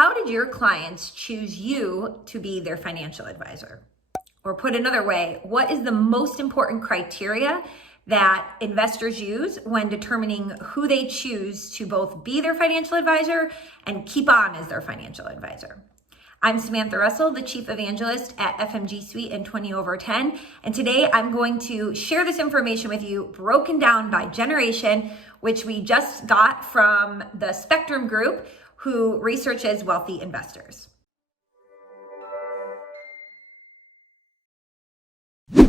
how did your clients choose you to be their financial advisor? Or put another way, what is the most important criteria that investors use when determining who they choose to both be their financial advisor and keep on as their financial advisor? I'm Samantha Russell, the Chief Evangelist at FMG Suite in 20 over 10. And today I'm going to share this information with you broken down by generation, which we just got from the Spectrum Group, who researches wealthy investors.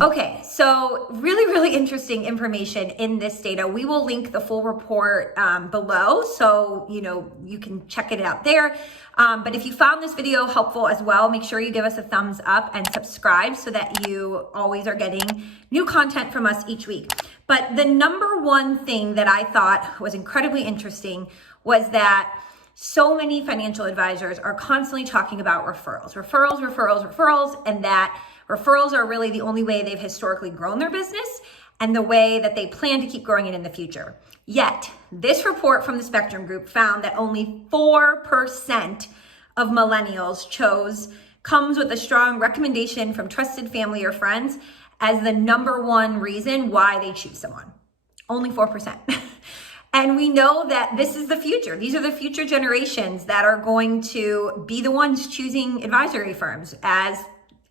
Okay, so really interesting information in this data. We will link the full report below, so you can check it out there. But if you found this video helpful as well, make sure you give us a thumbs up and subscribe so that you always are getting new content from us each week. But the number one thing that I thought was incredibly interesting was that so many financial advisors are constantly talking about referrals, and that referrals are really the only way they've historically grown their business and the way that they plan to keep growing it in the future. Yet, this report from the Spectrum Group found that only 4% of millennials comes with a strong recommendation from trusted family or friends as the number one reason why they choose someone. Only 4%. And we know that this is the future. These are the future generations that are going to be the ones choosing advisory firms as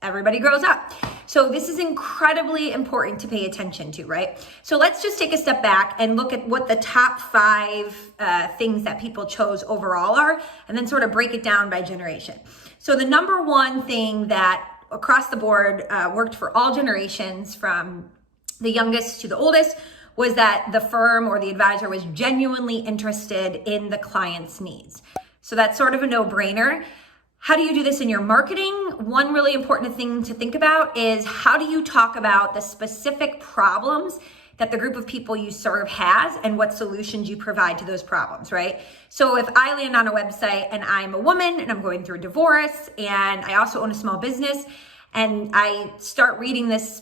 everybody grows up. So this is incredibly important to pay attention to, right? So let's just take a step back and look at what the top 5 things that people chose overall are, and then sort of break it down by generation. So the number one thing that across the board worked for all generations, from the youngest to the oldest, was that the firm or the advisor was genuinely interested in the client's needs. So that's sort of a no-brainer. How do you do this in your marketing? One really important thing to think about is, how do you talk about the specific problems that the group of people you serve has and what solutions you provide to those problems, right? So if I land on a website and I'm a woman and I'm going through a divorce and I also own a small business, and I start reading this,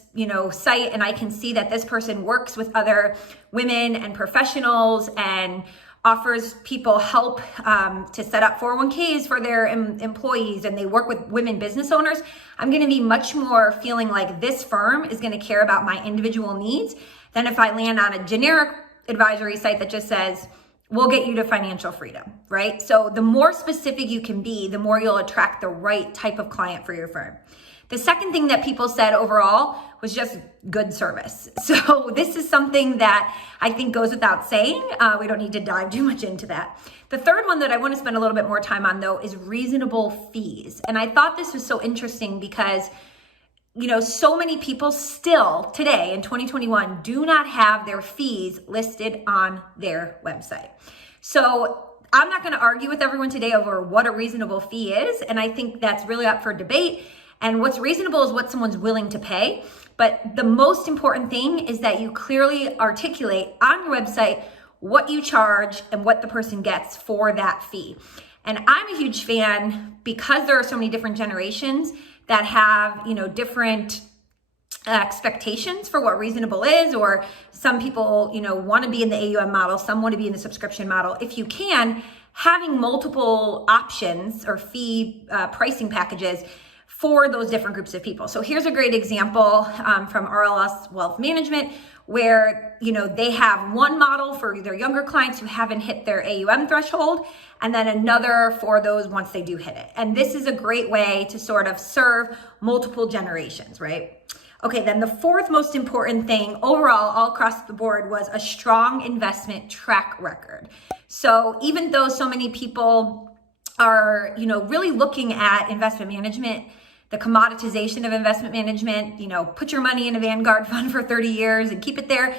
site, and I can see that this person works with other women and professionals and offers people help to set up 401ks for their employees, and they work with women business owners, I'm going to be much more feeling like this firm is going to care about my individual needs than if I land on a generic advisory site that just says, we'll get you to financial freedom, right? So the more specific you can be, the more you'll attract the right type of client for your firm. The second thing that people said overall was just good service. So this is something that I think goes without saying. We don't need to dive too much into that. The third one that I want to spend a little bit more time on, though, is reasonable fees. And I thought this was so interesting because, so many people still today in 2021 do not have their fees listed on their website. So I'm not going to argue with everyone today over what a reasonable fee is. And I think that's really up for debate. And what's reasonable is what someone's willing to pay. But the most important thing is that you clearly articulate on your website what you charge and what the person gets for that fee. And I'm a huge fan, because there are so many different generations that have, different expectations for what reasonable is, or some people, want to be in the AUM model, some want to be in the subscription model. If you can, having multiple options or fee pricing packages for those different groups of people. So here's a great example from RLS Wealth Management, where they have one model for their younger clients who haven't hit their AUM threshold, and then another for those once they do hit it. And this is a great way to sort of serve multiple generations, right? Okay, then the fourth most important thing overall, all across the board, was a strong investment track record. So even though so many people are, really looking at investment management, the commoditization of investment management, put your money in a Vanguard fund for 30 years and keep it there,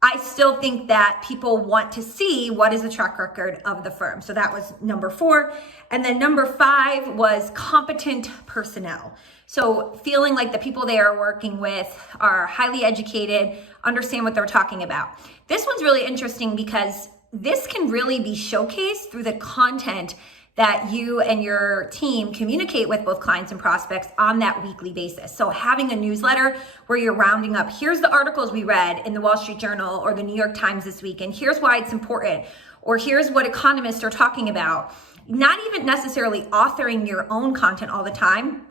I still think that people want to see what is the track record of the firm. So that was number 4. And then number 5 was competent personnel. So feeling like the people they are working with are highly educated, understand what they're talking about. This one's really interesting because this can really be showcased through the content that you and your team communicate with both clients and prospects on that weekly basis. So having a newsletter where you're rounding up, here's the articles we read in the Wall Street Journal or the New York Times this week, and here's why it's important, or here's what economists are talking about. not even necessarily authoring your own content all the time,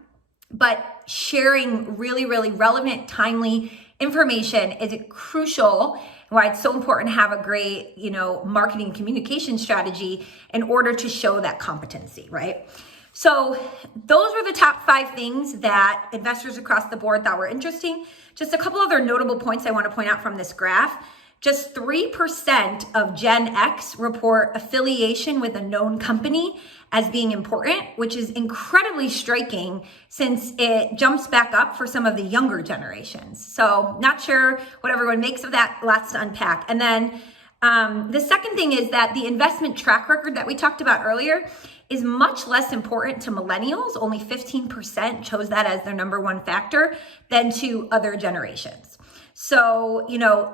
but sharing really, really relevant, timely information is crucial. Why it's so important to have a great, marketing communication strategy in order to show that competency, right? So those were the top 5 things that investors across the board thought were interesting. Just a couple other notable points I want to point out from this graph. Just 3% of Gen X report affiliation with a known company as being important, which is incredibly striking since it jumps back up for some of the younger generations. So not sure what everyone makes of that, lots to unpack. And then the second thing is that the investment track record that we talked about earlier is much less important to millennials. Only 15% chose that as their number one factor than to other generations. So,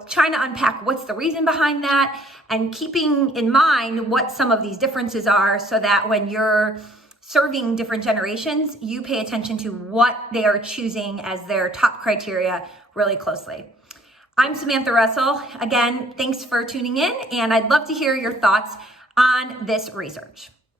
trying to unpack what's the reason behind that and keeping in mind what some of these differences are so that when you're serving different generations, you pay attention to what they are choosing as their top criteria really closely. I'm Samantha Russell. Again, thanks for tuning in, and I'd love to hear your thoughts on this research.